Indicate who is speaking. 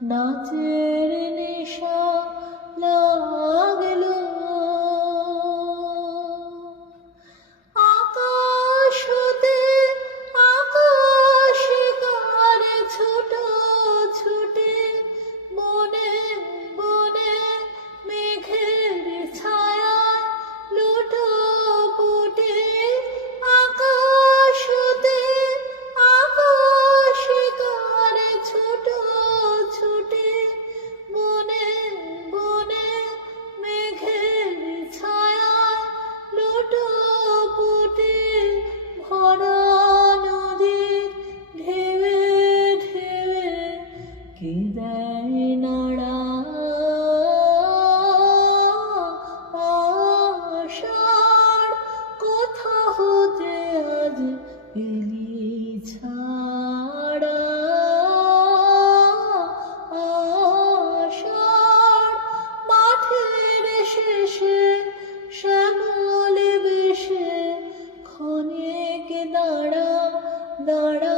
Speaker 1: নাচের নেশা লাগল Lord